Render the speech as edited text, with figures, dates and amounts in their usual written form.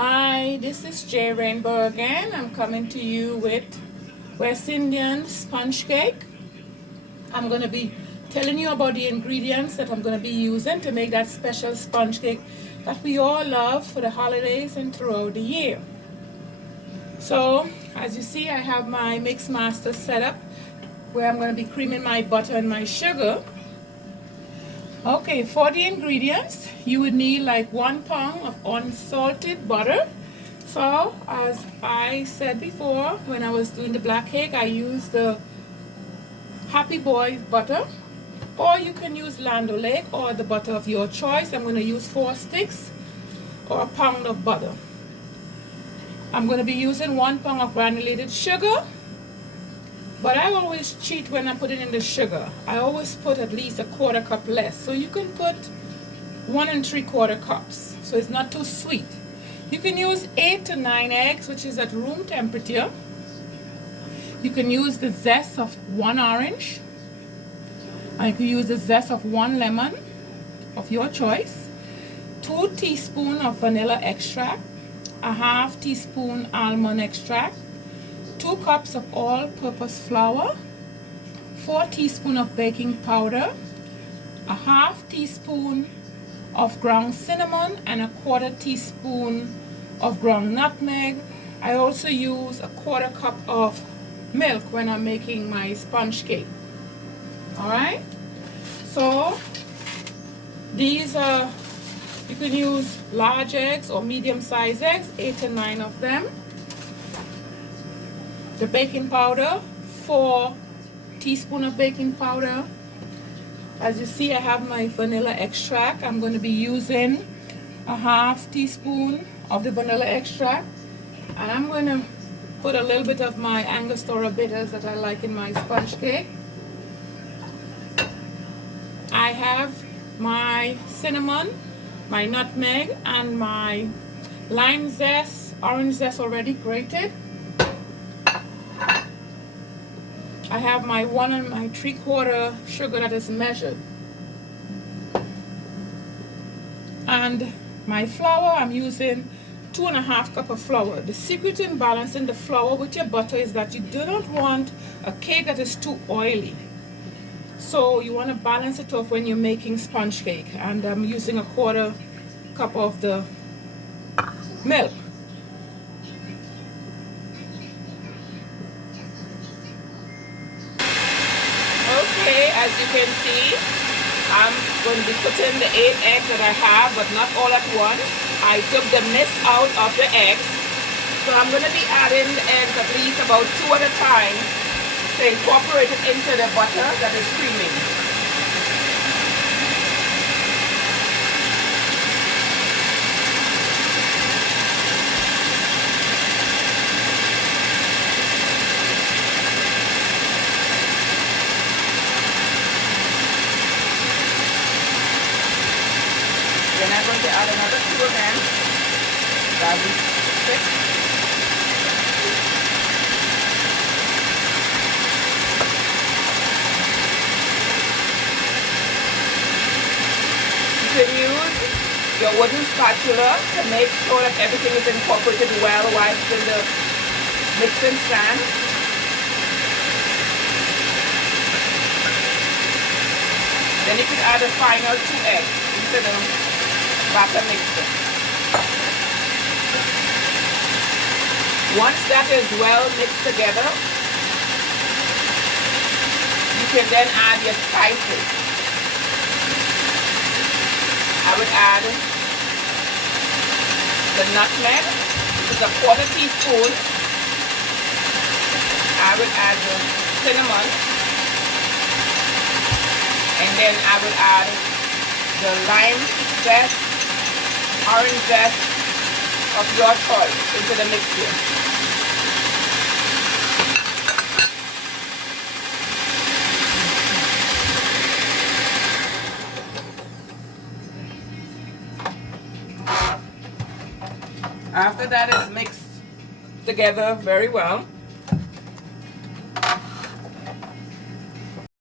Hi, this is Jay Rainbow again. I'm coming to you with West Indian sponge cake. I'm going to be telling you about the ingredients that I'm going to be using to make that special sponge cake that we all love for the holidays and throughout the year. So, as you see, I have my mix master set up where I'm going to be creaming my butter and my sugar. Okay, for the ingredients, you would need like 1 pound of unsalted butter. So, as I said before, when I was doing the black cake, I used the Happy Boy butter, or you can use Land O'Lakes or the butter of your choice. I'm going to use 4 sticks or a pound of butter. I'm going to be using 1 pound of granulated sugar, but I always cheat when I'm putting in the sugar. I always put at least a 1/4 cup less, so you can put 1 3/4 cups, so it's not too sweet. You can use 8 to 9 eggs, which is at room temperature. You can use the zest of 1 orange, and you can use the zest of 1 lemon of your choice, 2 teaspoons of vanilla extract, a 1/2 teaspoon almond extract, 2 cups of all-purpose flour, 4 teaspoons of baking powder, a 1/2 teaspoon of ground cinnamon, and a 1/4 teaspoon of ground nutmeg. I also use a 1/4 cup of milk when I'm making my sponge cake. Alright, so these are, you can use large eggs or medium-sized eggs, 8 to 9 of them. The baking powder, 4 teaspoons of baking powder. As you see, I have my vanilla extract. I'm going to be using a 1/2 teaspoon of the vanilla extract, and I'm going to put a little bit of my Angostura bitters that I like in my sponge cake. I have my cinnamon, my nutmeg, and my lime zest, orange zest already grated. I have my 1 and my 3/4 sugar that is measured. And my flour, I'm using 2 1/2 cup of flour. The secret in balancing the flour with your butter is that you do not want a cake that is too oily. So you want to balance it off when you're making sponge cake. And I'm using a 1/4 cup of the milk. Okay, as you can see, I'm going to be putting the 8 eggs that I have, but not all at once. I took the mist out of the eggs, so I'm going to be adding the eggs at least about 2 at a time to incorporate it into the butter that is creaming. Then I'm going to add another 2 again. That is 6. You can use your wooden spatula to make sure that everything is incorporated well while it's in the mixing stand. Then you can add the final 2 eggs into the batter mixer. Once that is well mixed together, you can then add your spices. I would add the nutmeg, which is a 1/4 teaspoon. I would add the cinnamon, and then I would add the lime zest, orange zest of your choice into the mixture. After that is mixed together very well,